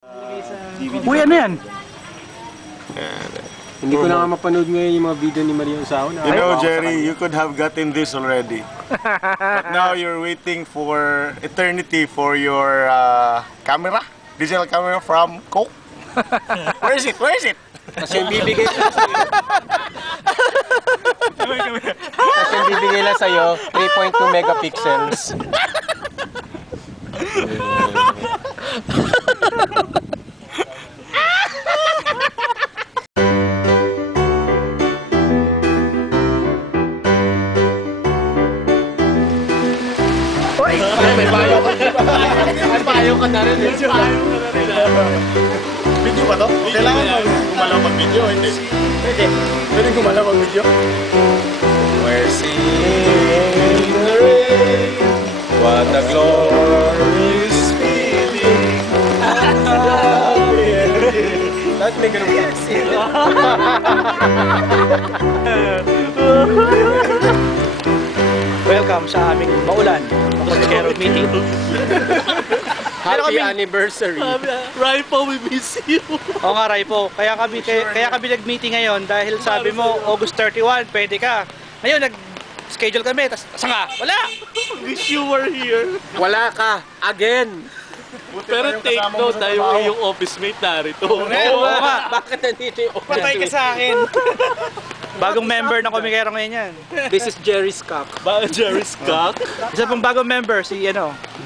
Uy, ano yan? Hindi ko na nga mapanood ngayon yung mga video ni Maria Usao. You know, Jerry, you could have gotten this already. But now you're waiting for eternity for your camera, digital camera from Coke. Where is it? Where is it? Kasi yung bibigay lang sa'yo. Kasi yung bibigay lang sa'yo, 3.2 megapixels. May payo ka na rin. Video ba to? Kailangan gumalaw mag-video, hindi? Pwede. Pwede gumalaw mag-video? We're singing the rain, what a glorious feeling. Lahat may ganun vaccine. Welcome sa aming maulan. Carol meeting. Happy anniversary. Raipo, we miss you. Oo nga, Raipo. Kaya kami nag-meeting ngayon dahil sabi mo, August 31, pwede ka. Ngayon, nag-schedule kami. Tapos, nga? Wala! Wish you were here. Wala ka. Again. Pero take note na yung office mate narito. Oo nga. Bakit nandito yung Patay ka sa akin. Bagong member na Komikero ngayon yan. This is Jerry's cock. Ba, Jerry Scott? Isa pang bagong member, si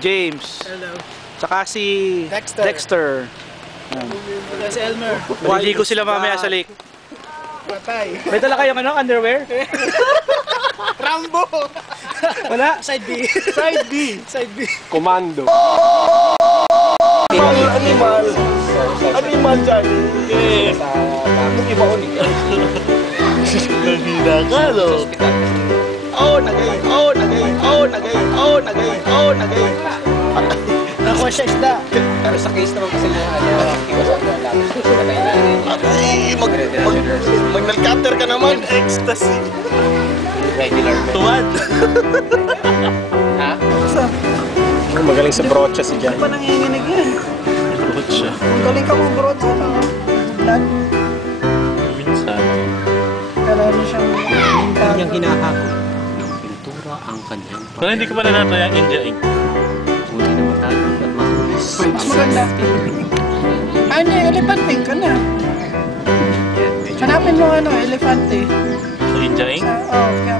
James. Hello. Tsaka si Dexter. Si Elmer. Maliligo sila mamaya sa lake. Patay. May dala kayong underwear? Rambo! Wala? Side B. Side B. Side B. Commando. Animal dyan. Iba ulit. Nagina ka, no? Nakuha siya isda. Pero sa case naman kasi yung iwasan mo lang. Patay na rin. Mag-helicopter ka naman. Ecstasy. Regular. Tuwad. Ha? Magaling sa brocha si Jan. Ano pa nanginginig yan? Lukot siya. Galing ka mo bro sa vlog. Minsan. Kala mo siyang Kanyang hinahakot ng pintura ang kanyang Pero hindi ko pa nanato yung India Ink. Huli naman tayo at matulis. mas maganda. Ano yung elefante ka na? Hanapin mo elephante. Sa India Ink? Kaya